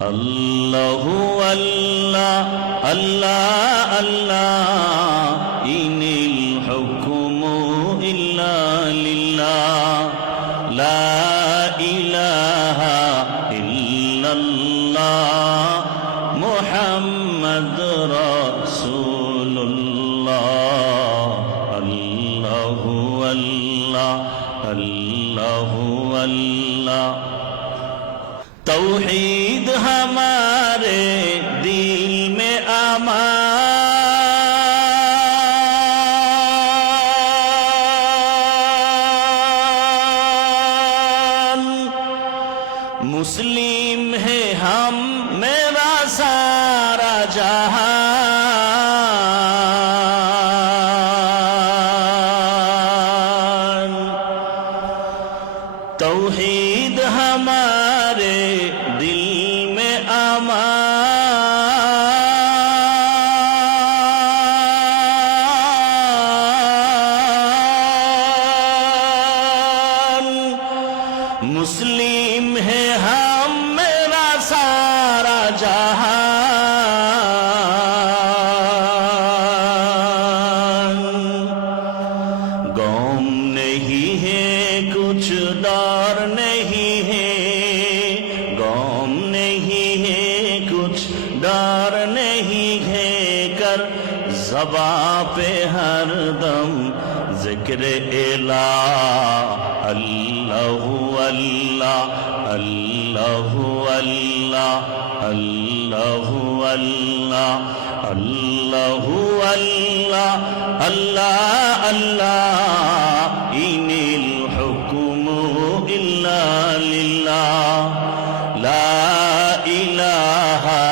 আল্লাহু আল্লাহ আল্লাহ আল্লাহ ইনিল হুকমু ইল্লা লিল্লাহ লা ইলাহা ইল্লাল্লাহ মুহাম্মাদুর রাসূলুল্লাহ আল্লাহু আল্লাহ अल्लाहु अल्लाह तौहीद हमारे दिल में अमान मुस्लिम है हम मेरा सारा जहां तौहीद हमारे दिल में अमान मुस्लिम है हम मेरा सारा जहां गम नहीं है कुछ डर नहीं है गम नहीं है कुछ डर नहीं है कर ज़बां पे हरदम जिक्र इला अल्लाहु अल्लाह अल्लाहु अल्लाह अल्लाहु अल्लाह अल्लाहु अल्लाह अल्लाह अल्लाह इनिल हुक्मु इल्ला लिल्लाह ला इलाहा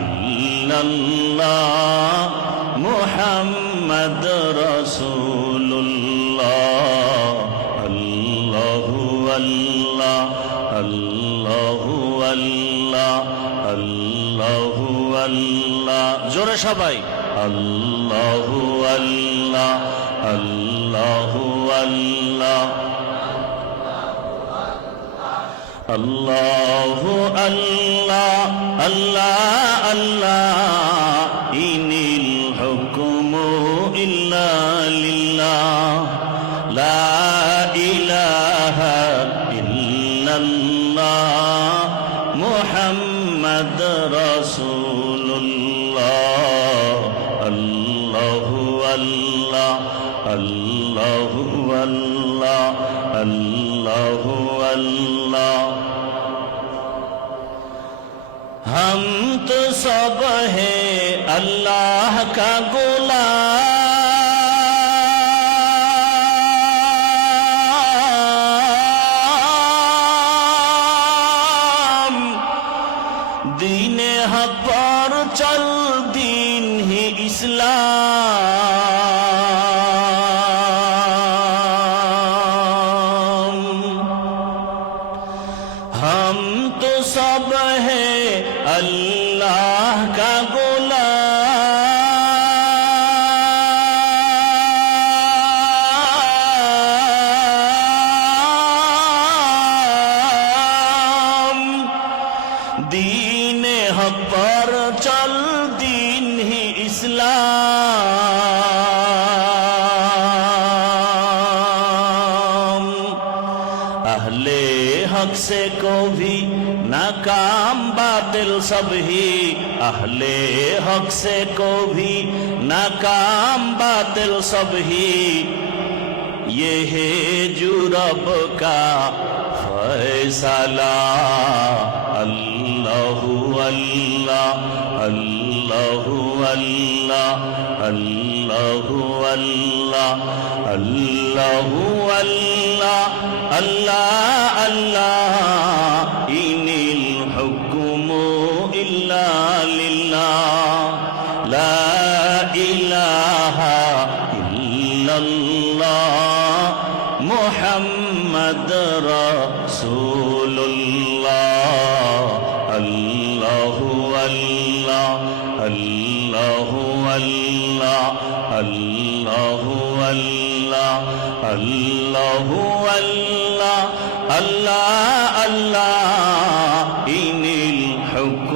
इल्लल्लाह मुहम्मद रसूलुल्लाह अल्लाहु अल्लाह अल्लाहु अल्लाह अल्लाहु अल्लाह जोरे सबाई अल्लाहु अल्लाह अल्लाहु अल्लाह अल्लाहु अल्लाह अल्लाह अल्लाह इनिल हुक्मु इल्ला लिल्लाह ला इलाहा इल्लल्लाह मुहम्मद रसूलुल्लाह अल्लाहु अल्लाह अल्लाहु अल्लाह अल्लाहु अल्लाह हम तो सब है अल्लाह का गुलाम दीने हक पर चल दीन ही इस्लाम हम तो सब है अल्लाह का गुलाम दीन हक पर चल दीन ही इस्लाम अहले हक से को भी नाकाम बातिल सब ही अहले हक से को भी नाकाम बातिल सब ही ये है जो रब का फैसला अल्लाहु अल्लाह अल्लाहु अल्लाह अल्लाहु अल्लाह अल्लाहु अल्लाह अल्लाह अल्लाह इनिल हुक्मु इल्ला लिल्लाह ला इलाहा इल्लल्लाह मुहम्मद रसूलुल्लाह अल्लाहु अल्लाह अल्लाहु अल्लाह अल्लाहु अल्लाह अल्लाहु अल्लाह अल्लाह अल्लाह इनिल हुक्म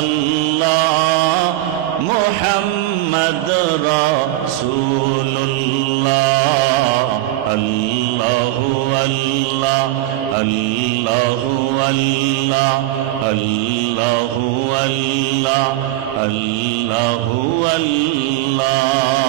আল্লাহ মুহাম্মদ রাসূলুল্লাহ আল্লাহু আল্লাহ আল্লাহু আল্লাহ আল্লাহু আল্লাহ আল্লাহু আল্লাহ